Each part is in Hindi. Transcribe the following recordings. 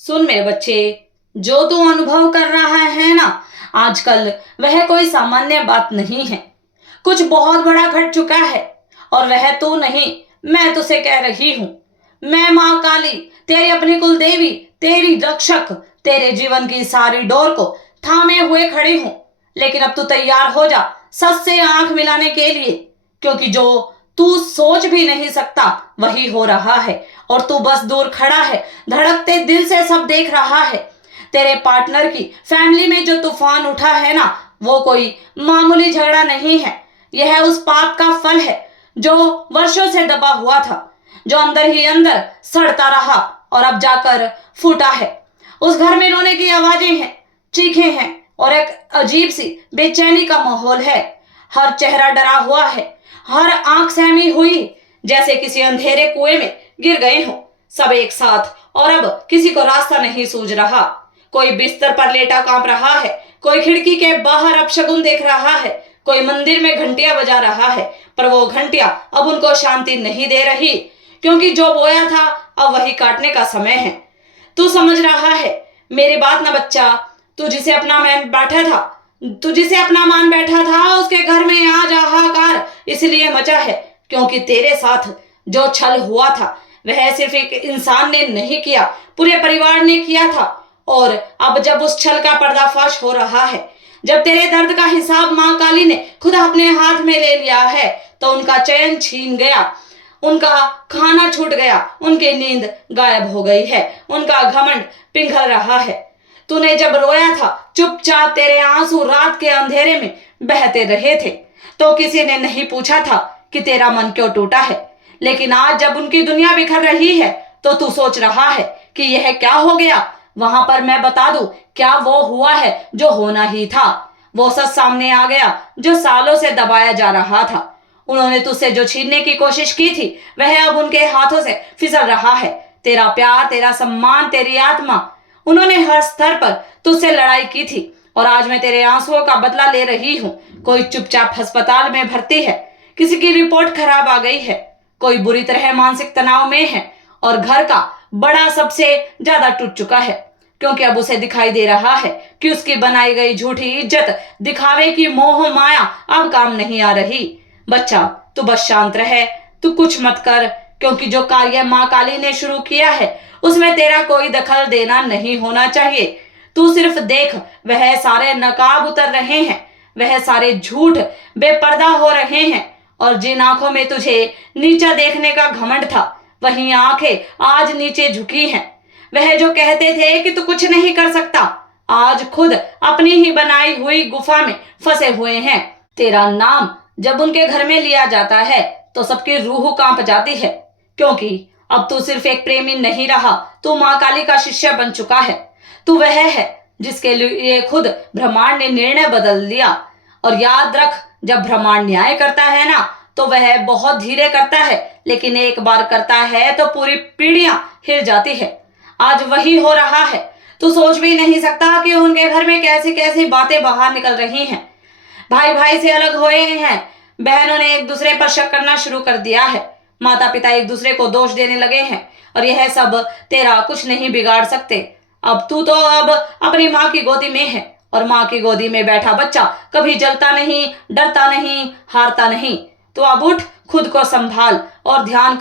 सुन मेरे बच्चे, जो तू अनुभव कर रहा है ना आजकल, वह कोई सामान्य बात नहीं है। कुछ बहुत बड़ा घट चुका है। और वह तू नहीं, मैं तुझसे कह रही हूं। मैं माँ काली, तेरी अपनी कुल देवी, तेरी रक्षक, तेरे जीवन की सारी डोर को थामे हुए खड़ी हूं। लेकिन अब तू तैयार हो जा सच से आंख मिलाने के लिए, क्योंकि जो तू सोच भी नहीं सकता वही हो रहा है। और तू बस दूर खड़ा है, धड़कते दिल से सब देख रहा है। तेरे पार्टनर की फैमिली में जो तूफान उठा है ना, वो कोई मामूली झगड़ा नहीं है। यह उस पाप का फल है जो वर्षों से दबा हुआ था, जो अंदर ही अंदर सड़ता रहा और अब जाकर फूटा है। उस घर में रोने की आवाजें हैं, चीखें हैं और एक अजीब सी बेचैनी का माहौल है। हर चेहरा डरा हुआ है, हर आंख सहमी हुई, जैसे किसी अंधेरे कुएं में गिर गए हो सब एक साथ। और अब किसी को रास्ता नहीं सूझ रहा। कोई बिस्तर पर लेटा कांप रहा है, कोई खिड़की के बाहर अपशगुन देख रहा है, कोई मंदिर में घंटियां बजा रहा है। पर वो घंटियां अब उनको शांति नहीं दे रही, क्योंकि जो बोया था अब वही काटने का समय है। तू समझ रहा है मेरी बात ना बच्चा? तू जिसे अपना मान बैठा था उसके घर में आज हाहाकार इसलिए मचा है क्योंकि तेरे साथ जो छल हुआ था वह सिर्फ एक इंसान ने नहीं किया, पूरे परिवार ने किया था। और अब जब उस छल का पर्दाफाश हो रहा है, जब तेरे दर्द का हिसाब माँ काली ने खुद अपने हाथ में ले लिया है, तो उनका चैन छीन गया, उनका खाना छूट गया, उनकी नींद गायब हो गई है, उनका घमंड पिघल रहा है। तूने जब रोया था चुपचाप, तेरे आंसू रात के अंधेरे में बहते रहे थे, तो किसी ने नहीं पूछा था कि तेरा मन क्यों टूटा है। लेकिन आज जब उनकी दुनिया बिखर रही है, तो तू सोच रहा है कि यह क्या हो गया। वहां पर मैं बता दूं, क्या वो हुआ है जो होना ही था। वो सच सामने आ गया जो सालों से दबाया जा रहा था। उन्होंने तुझसे जो छीनने की कोशिश की थी वह अब उनके हाथों से फिसल रहा है। तेरा प्यार, तेरा सम्मान, तेरी आत्मा, उन्होंने हर स्तर पर तुझसे लड़ाई की थी। और आज मैं तेरे आंसुओं का बदला ले रही हूँ। कोई चुपचाप अस्पताल में भर्ती है, किसी की रिपोर्ट खराब आ गई है, कोई बुरी तरह मानसिक तनाव में है, और घर का बड़ा सबसे ज्यादा टूट चुका है, क्योंकि अब उसे दिखाई दे रहा है कि उसकी बनाई गई झूठी इज्जत, दिखावे की मोह माया अब काम नहीं आ रही। बच्चा, तू बस शांत रहे, तू कुछ मत कर, क्योंकि जो कार्य माँ काली ने शुरू किया है उसमें तेरा कोई दखल देना नहीं होना चाहिए। तू सिर्फ देख, वह सारे नकाब उतर रहे हैं, वह सारे झूठ बेपर्दा हो रहे हैं। और जिन आंखों में तुझे नीचा देखने का घमंड था, वही आंखें आज नीचे झुकी हैं। वह जो कहते थे कि तू कुछ नहीं कर सकता, आज खुद अपनी ही बनाई हुई गुफा में फंसे हुए हैं। तेरा नाम जब उनके घर में लिया जाता है तो सबकी रूह कांप जाती है, क्योंकि अब तू सिर्फ एक प्रेमी नहीं रहा, तू माँ काली का शिष्य बन चुका है। तू वह है जिसके लिए खुद ब्रह्मांड ने निर्णय बदल दिया। और याद रख, जब ब्रह्मांड न्याय करता है ना, तो वह बहुत धीरे करता है, लेकिन एक बार करता है तो पूरी पीढ़ियां हिल जाती है। आज वही हो रहा है। तू सोच भी नहीं सकता कि उनके घर में कैसी कैसी बातें बाहर निकल रही हैं। भाई भाई से अलग हुए हैं, बहनों ने एक दूसरे पर शक करना शुरू कर दिया है, माता पिता एक दूसरे को दोष देने लगे हैं, और यह सब तेरा कुछ नहीं बिगाड़ सकते। अब तू तो अब अपनी माँ की गोदी में है, और माँ की गोदी में बैठा बच्चा कभी जलता नहीं, डरता नहीं, हारता नहीं। तो अब उठ, खुद को संभाल और ध्यान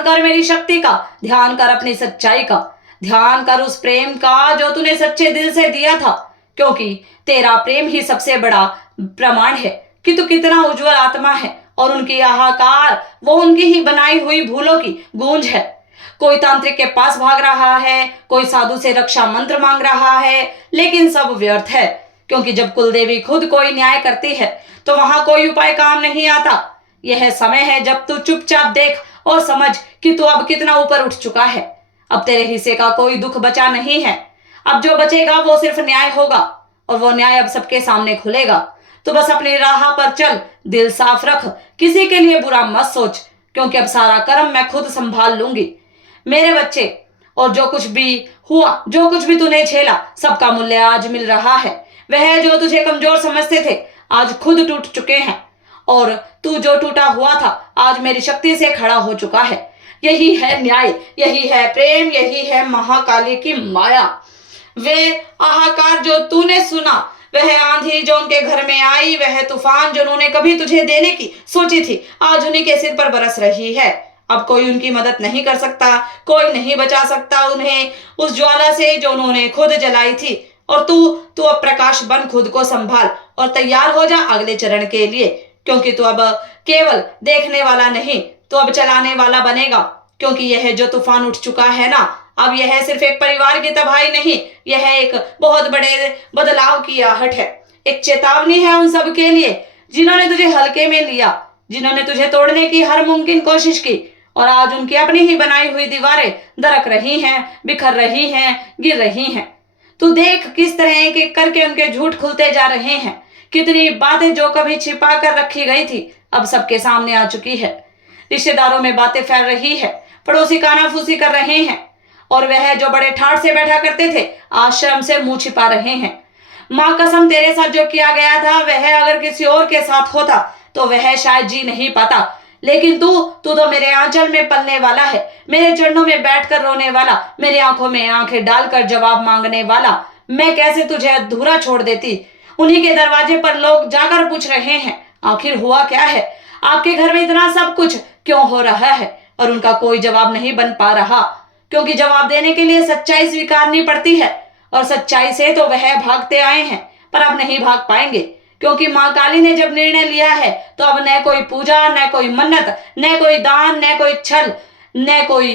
कर मेरी शक्ति का, ध्यान कर अपनी सच्चाई का, ध्यान कर उस प्रेम का जो तूने सच्चे दिल से दिया था, क्योंकि तेरा प्रेम ही सबसे बड़ा प्रमाण है कि तू कितना उज्जवल आत्मा है। और उनकी हाहाकार वो उनकी ही बनाई हुई भूलों की गूंज है। कोई तांत्रिक के पास भाग रहा है, कोई साधु से रक्षा मंत्र मांग रहा है, लेकिन सब व्यर्थ है, क्योंकि जब कुलदेवी खुद कोई न्याय करती है तो वहां कोई उपाय काम नहीं आता। यह समय है जब तू चुपचाप देख और समझ कि तू अब कितना ऊपर उठ चुका है। अब तेरे हिस्से का कोई दुख बचा नहीं है। अब जो बचेगा वो सिर्फ न्याय होगा, और वो न्याय अब सबके सामने खुलेगा। तो बस अपनी राह पर चल, दिल साफ रख, किसी के लिए बुरा मत सोच, क्योंकि अब सारा कर्म मैं खुद संभाल लूंगी मेरे बच्चे। और जो कुछ भी हुआ, जो कुछ भी तूने झेला, सबका मूल्य आज मिल रहा है। वह जो तुझे कमजोर समझते थे आज खुद टूट चुके हैं, और तू जो टूटा हुआ था आज मेरी शक्ति से खड़ा हो चुका है। यही है न्याय, यही है प्रेम, यही है महाकाली की माया। वे हाहाकार जो तूने सुना, वह आंधी जो उनके घर में आई, वह तूफान जो उन्होंने कभी तुझे देने की सोची थी, आज उन्हीं के सिर पर बरस रही है। अब कोई उनकी मदद नहीं कर सकता, कोई नहीं बचा सकता उन्हें उस ज्वाला से जो उन्होंने खुद जलाई थी। और तू अब प्रकाश बन, खुद को संभाल और तैयार हो जा अगले चरण के लिए, क्योंकि तू अब केवल देखने वाला नहीं, तू अब चलाने वाला बनेगा। क्योंकि यह जो तूफान उठ चुका है ना, अब यह सिर्फ एक परिवार की तबाही नहीं, यह एक बहुत बड़े बदलाव की आहट है, एक चेतावनी है उन सब के लिए जिन्होंने तुझे हल्के में लिया, जिन्होंने तुझे तोड़ने की हर मुमकिन कोशिश की। और आज उनकी अपनी ही बनाई हुई दीवारें दरक रही हैं, बिखर रही हैं, गिर रही हैं। तू देख किस तरह एक एक करके उनके झूठ खुलते जा रहे हैं। कितनी बातें जो कभी छिपा कर रखी गई थी, अब सबके सामने आ चुकी है। रिश्तेदारों में बातें फैल रही है, पड़ोसी कानाफूसी कर रहे हैं, और वह जो बड़े ठाठ से बैठा करते थे, आश्रम से मुंह छिपा रहे हैं। माँ कसम, तेरे साथ जो किया गया था, वह अगर किसी और के साथ होता तो वह शायद जी नहीं पाता। लेकिन तू तो मेरे आंचल में पलने वाला है, मेरे चरणों में बैठकर रोने वाला, मेरी आंखों में आंखें डालकर जवाब मांगने वाला। मैं कैसे तुझे अधूरा छोड़ देती। उन्हीं के दरवाजे पर लोग जाकर पूछ रहे हैं, आखिर हुआ क्या है, आपके घर में इतना सब कुछ क्यों हो रहा है। और उनका कोई जवाब नहीं बन पा रहा, क्योंकि जवाब देने के लिए सच्चाई स्वीकारनी पड़ती है, और सच्चाई से तो वह भागते आए हैं, पर अब नहीं भाग पाएंगे। क्योंकि माँ काली ने जब निर्णय लिया है, तो अब न कोई पूजा, न कोई मन्नत, न कोई दान, न कोई छल, न कोई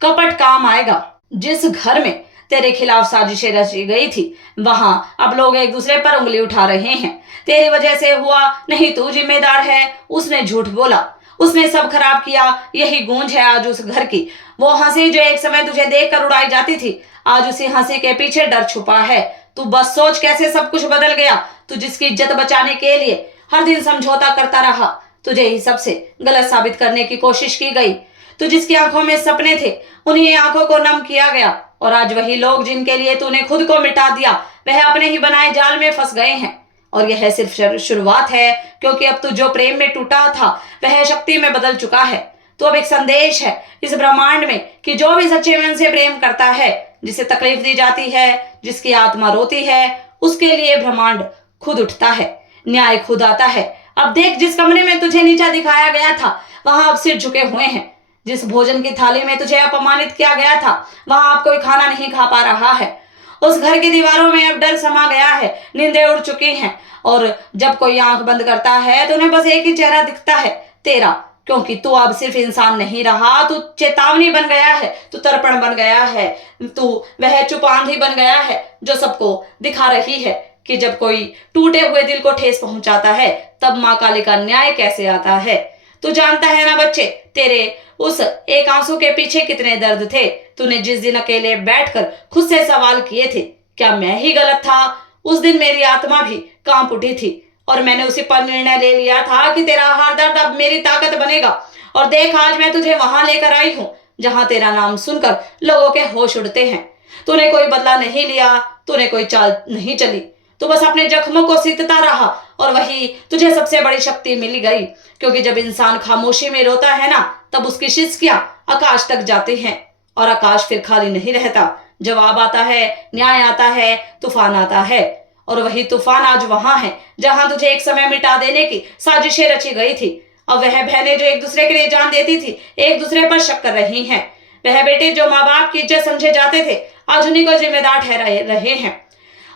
कपट काम आएगा। जिस घर में तेरे खिलाफ साजिशें रची गई थी, वहां अब लोग एक दूसरे पर उंगली उठा रहे हैं। तेरी वजह से हुआ, नहीं तू जिम्मेदार है। उसने झूठ बोला, उसने सब खराब किया, यही गूंज है आज उस घर की। वो हंसी जो एक समय तुझे देखकर उड़ाई जाती थी, आज उसी हंसी के पीछे डर छुपा है। तू बस सोच कैसे सब कुछ बदल गया। तू जिसकी इज्जत बचाने के लिए हर दिन समझौता करता रहा, तुझे ही सबसे गलत साबित करने की कोशिश की गई। तू जिसकी आंखों में सपने थे, उन्हीं आंखों को नम किया गया, और आज वही लोग जिनके लिए तूने खुद को मिटा दिया, वह अपने ही बनाए जाल में फंस गए हैं। और यह सिर्फ शुरुआत है, क्योंकि अब तू जो प्रेम में टूटा था, वह शक्ति में बदल चुका है। तो अब एक संदेश है इस ब्रह्मांड में कि जो भी सच्चे मन से प्रेम करता है, जिसे तकलीफ दी जाती है, जिसकी आत्मा रोती है, उसके लिए ब्रह्मांड खुद उठता है, न्याय खुद आता है। अब देख, जिस कमरे में तुझे नीचा दिखाया गया था, वहां अब सिर झुके हुए हैं। जिस भोजन की थाली में तुझे अपमानित किया गया था, वहां अब कोई खाना नहीं खा पा रहा है। उस घर की दीवारों में अब डर समा गया है, नींदें उड़ चुकी हैं, और जब कोई आंख बंद करता है तो उन्हें बस एक ही चेहरा दिखता है, तेरा। क्योंकि तू अब सिर्फ इंसान नहीं रहा, तू चेतावनी बन गया है, तू तर्पण बन गया है, तू वह चुप आंधी बन गया है जो सबको दिखा रही है कि जब कोई टूटे हुए दिल को ठेस पहुंचाता है, तब माँ काली का न्याय कैसे आता है। तू जानता है ना बच्चे, तेरे उस एक आंसू के पीछे कितने दर्द थे। तूने जिस दिन अकेले बैठकर खुद से सवाल किए थे, क्या मैं ही गलत था। उस दिन मेरी आत्मा भी कांप उठी थी, और मैंने उसी पर निर्णय ले लिया था कि तेरा हर दर्द अब मेरी ताकत बनेगा। और देख, आज मैं तुझे वहां लेकर आई हूँ जहां तेरा नाम सुनकर लोगों के होश उड़ते हैं। तूने कोई बदला नहीं लिया, तूने कोई चाल नहीं चली, तू बस अपने जख्मों को सींचता रहा, और वही तुझे सबसे बड़ी शक्ति मिल गई। क्योंकि जब इंसान खामोशी में रोता है ना, तब उसकी सिसकियां आकाश तक जाती हैं, और आकाश फिर खाली नहीं रहता। जवाब आता है, न्याय आता है, तूफान आता है। और वही तूफान आज वहां है जहां तुझे एक समय मिटा देने की साजिशें रची गई थी। अब वह बहनें जो एक दूसरे के लिए जान देती थी, एक दूसरे पर शक कर रही हैं। वह बेटे जो माँ बाप की इज्जत समझे जाते थे, आज उन्हीं को जिम्मेदार ठहरा रहे हैं।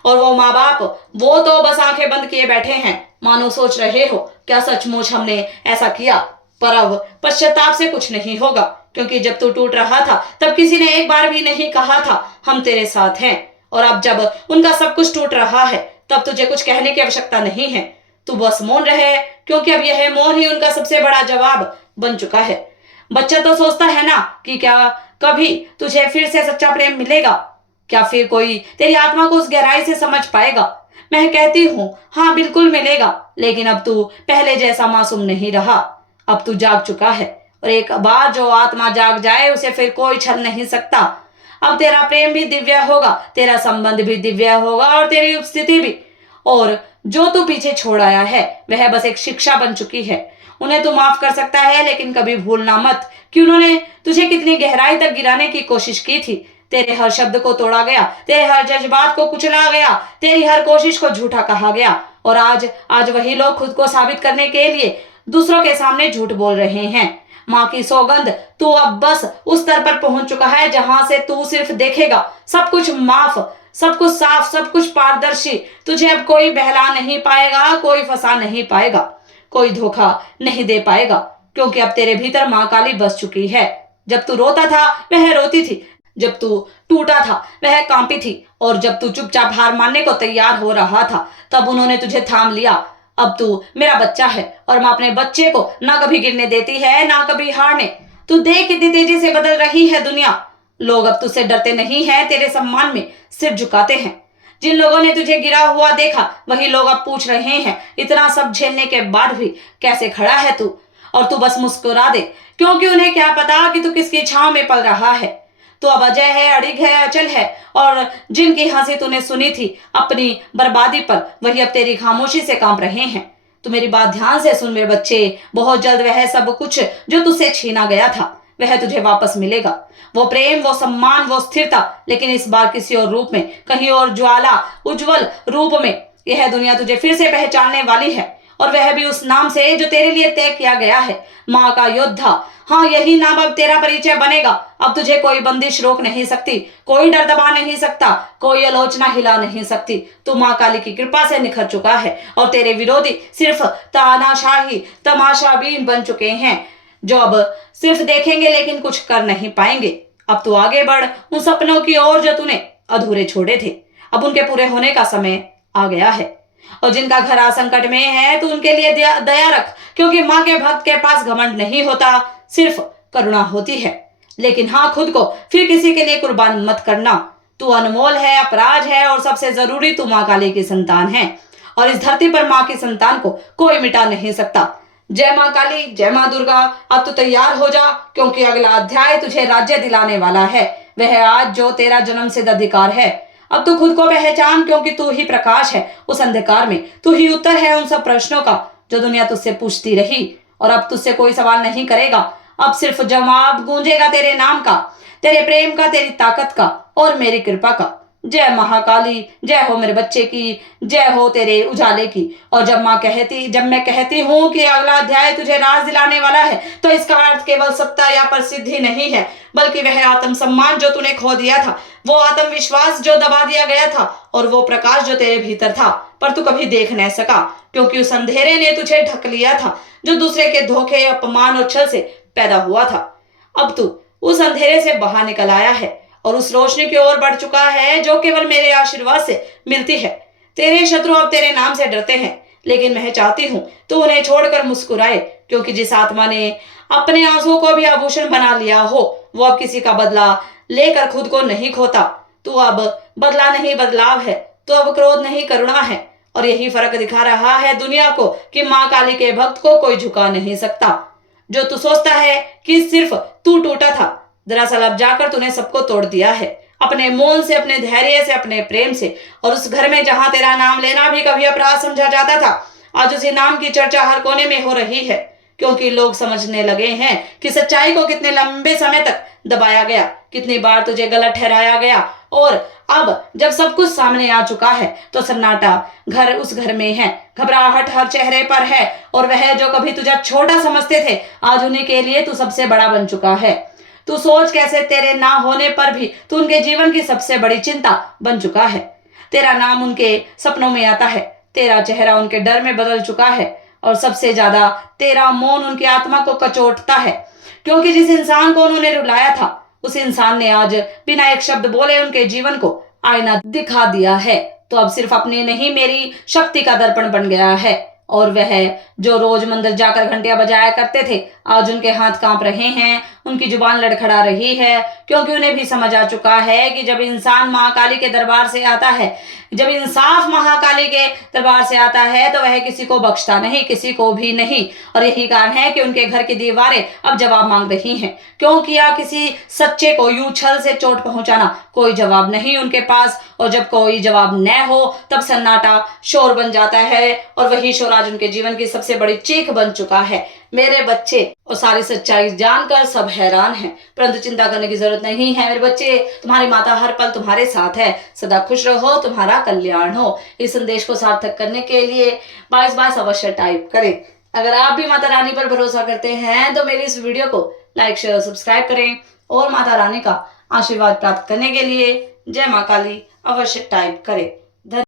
और वो माँ बाप, वो तो बस आंखें बंद किए बैठे हैं, मानो सोच रहे हो क्या सचमुच हमने ऐसा किया। पर अब पश्चाताप से कुछ नहीं होगा, क्योंकि जब तू टूट रहा था, तब किसी ने एक बार भी नहीं कहा था हम तेरे साथ हैं। और अब जब उनका सब कुछ टूट रहा है, तब तुझे कुछ कहने की आवश्यकता नहीं है। तू बस मौन रहे, क्योंकि अब यह मौन ही उनका सबसे बड़ा जवाब बन चुका है। बच्चा तो सोचता है ना कि क्या कभी तुझे फिर से सच्चा प्रेम मिलेगा, क्या फिर कोई तेरी आत्मा को उस गहराई से समझ पाएगा। मैं कहती हूँ, हाँ बिल्कुल मिलेगा, लेकिन अब तू पहले जैसा मासूम नहीं रहा। अब तू जाग चुका है, और एक बार जो आत्मा जाग जाए, उसे फिर कोई छल नहीं सकता। अब तेरा प्रेम भी दिव्य होगा, तेरा संबंध भी दिव्य होगा, और तेरी उपस्थिति भी। और जो तू पीछे छोड़ आया है, वह बस एक शिक्षा बन चुकी है। उन्हें तू माफ कर सकता है, लेकिन कभी भूलना मत कि उन्होंने तुझे कितनी गहराई तक गिराने की कोशिश की थी। तेरे हर शब्द को तोड़ा गया, तेरे हर जज्बात को कुचला गया, तेरी हर कोशिश को झूठा कहा गया। और आज आज वही लोग खुद को साबित करने के लिए दूसरों के सामने झूठ बोल रहे हैं। माँ की सौगंध, तू अब बस उस स्तर पर पहुंच चुका है जहां से तू सिर्फ देखेगा सब कुछ माफ, सब कुछ साफ, सब कुछ पारदर्शी। तुझे अब कोई बहला नहीं पाएगा, कोई फंसा नहीं पाएगा, कोई धोखा नहीं दे पाएगा, क्योंकि अब तेरे भीतर माँ काली बस चुकी है। जब तू रोता था वह रोती थी, जब तू टूटा था वह कांपी थी, और जब तू चुपचाप हार मानने को तैयार हो रहा था तब उन्होंने तुझे थाम लिया। अब तू मेरा बच्चा है और माँ अपने बच्चे को ना कभी गिरने देती है, ना कभी हारने। तू देख कितनी तेजी से बदल रही है दुनिया। लोग अब तुझसे डरते नहीं हैं, तेरे सम्मान में सिर झुकाते हैं। जिन लोगों ने तुझे गिरा हुआ देखा वही लोग अब पूछ रहे हैं, इतना सब झेलने के बाद भी कैसे खड़ा है तू? और तू बस मुस्कुरा दे, क्योंकि उन्हें क्या पता कि तू किसकी छांव में पल रहा है। तो अब अजय है, अड़िग है, अचल है, और जिनकी हंसी तूने सुनी थी अपनी बर्बादी पर, वही अब तेरी खामोशी से कांप रहे हैं। तू मेरी बात ध्यान से सुन मेरे बच्चे, बहुत जल्द वह सब कुछ जो तुझसे छीना गया था वह तुझे वापस मिलेगा। वो प्रेम, वो सम्मान, वो स्थिरता, लेकिन इस बार किसी और रूप में, कहीं और ज्वाला उज्जवल रूप में। यह दुनिया तुझे फिर से पहचानने वाली है, और वह भी उस नाम से जो तेरे लिए तय किया गया है, माँ का योद्धा। हाँ, यही नाम अब तेरा परिचय बनेगा। अब तुझे कोई बंदिश रोक नहीं सकती, कोई डर दबा नहीं सकता, कोई आलोचना हिला नहीं सकती। तू माँ काली की कृपा से निखर चुका है, और तेरे विरोधी सिर्फ तानाशाही तमाशाबीन बन चुके हैं, जो अब सिर्फ देखेंगे लेकिन कुछ कर नहीं पाएंगे। अब तू आगे बढ़ उन सपनों की ओर जो तूने अधूरे छोड़े थे। अब उनके पूरे होने का समय आ गया है, और जिनका घर आ संकट में है तो उनके लिए दया रख, क्योंकि माँ के भक्त के पास घमंड नहीं होता, सिर्फ करुणा होती है। लेकिन हाँ, खुद को फिर किसी के लिए कुर्बान मत करना। तू अनमोल है, अपराध है, और सबसे जरूरी तू माँ काली की संतान है, और इस धरती पर माँ की संतान को कोई मिटा नहीं सकता। जय माँ काली, जय माँ दुर्गा। अब तू तैयार हो जा, क्योंकि अगला अध्याय तुझे राज्य दिलाने वाला है, वह आज जो तेरा जन्म सिद्ध अधिकार है। अब तू खुद को पहचान, क्योंकि तू ही प्रकाश है उस अंधकार में, तू ही उत्तर है उन सब प्रश्नों का जो दुनिया तुझसे पूछती रही। और अब तुझसे कोई सवाल नहीं करेगा, अब सिर्फ जवाब गूंजेगा तेरे नाम का, तेरे प्रेम का, तेरी ताकत का, और मेरी कृपा का। जय महाकाली, जय हो मेरे बच्चे की, जय हो तेरे उजाले की। और जब मैं कहती हूँ कि अगला अध्याय तुझे राज दिलाने वाला है, तो इसका अर्थ केवल सत्ता या प्रसिद्धि नहीं है, बल्कि वह आत्मसम्मान जो तूने खो दिया था, वो आत्मविश्वास जो दबा दिया गया था, और वो प्रकाश जो तेरे भीतर था पर तू कभी देख नहीं सका, क्योंकि उस अंधेरे ने तुझे ढक लिया था जो दूसरे के धोखे, अपमान और छल से पैदा हुआ था। अब तू उस अंधेरे से बाहर निकल आया है और उस रोशनी की ओर बढ़ चुका है जो केवल मेरे आशीर्वाद से मिलती है। तेरे शत्रु अब तेरे नाम से डरते हैं, लेकिन मैं चाहती हूँ तू उन्हें छोड़कर मुस्कुराए, क्योंकि जिस आत्मा ने अपने आंसुओं को भी आभूषण बना लिया हो, वो अब किसी का बदला लेकर खुद को नहीं खोता। तू अब बदला नहीं बदलाव है, तो अब क्रोध नहीं करुणा है, और यही फर्क दिखा रहा है दुनिया को कि माँ काली के भक्त को कोई झुका नहीं सकता। जो तू सोचता है कि सिर्फ तू टूटा था, दरअसल अब जाकर तूने सबको तोड़ दिया है, अपने मौन से, अपने धैर्य से, अपने प्रेम से। और उस घर में जहां तेरा नाम लेना भी कभी अपराध समझा जाता था, आज उसी नाम की चर्चा हर कोने में हो रही है, क्योंकि लोग समझने लगे हैं कि सच्चाई को कितने लंबे समय तक दबाया गया, कितनी बार तुझे गलत ठहराया गया। और अब जब सब कुछ सामने आ चुका है तो सन्नाटा घर उस घर में है, घबराहट हर चेहरे पर है, और वह जो कभी तुझे छोटा समझते थे आज उन्हीं के लिए तू सबसे बड़ा बन चुका है। तू सोच कैसे तेरे ना होने पर भी तू उनके जीवन की सबसे बड़ी चिंता बन चुका है। तेरा नाम उनके सपनों में आता है, तेरा चेहरा उनके डर में बदल चुका है, और सबसे ज्यादा तेरा मौन उनकी आत्मा को कचोटता है, क्योंकि जिस इंसान को उन्होंने रुलाया था उस इंसान ने आज बिना एक शब्द बोले उनके जीवन को आईना दिखा दिया है। तो अब सिर्फ अपनी नहीं, मेरी शक्ति का दर्पण बन गया है, और वह जो रोज मंदिर जाकर घंटियां बजाया करते थे आज उनके हाथ कांप रहे हैं, उनकी जुबान लड़खड़ा रही है, क्योंकि उन्हें भी समझ आ चुका है कि जब इंसान महाकाली के दरबार से आता है, जब इंसाफ महाकाली के दरबार से आता है, तो वह किसी को बख्शता नहीं, किसी को भी नहीं। और यही कारण है कि उनके घर की दीवारें अब जवाब मांग रही हैं, क्यों किया किसी सच्चे को यूं छल से चोट पहुंचाना, कोई जवाब नहीं उनके पास। और जब कोई जवाब न हो तब सन्नाटा शोर बन जाता है और वही शोर आज उनके जीवन की सबसे बड़ी चीख बन चुका है। मेरे बच्चे, और सारी सच्चाई जानकर सब हैरान हैं, परंतु चिंता करने की जरूरत नहीं है मेरे बच्चे, तुम्हारी माता हर पल तुम्हारे साथ है। सदा खुश रहो, तुम्हारा कल्याण हो। इस संदेश को सार्थक करने के लिए 2222 अवश्य टाइप करें। अगर आप भी माता रानी पर भरोसा करते हैं तो मेरी इस वीडियो को लाइक शेयर सब्सक्राइब करें और माता रानी का आशीर्वाद प्राप्त करने के लिए जय मां काली अवश्य टाइप करें।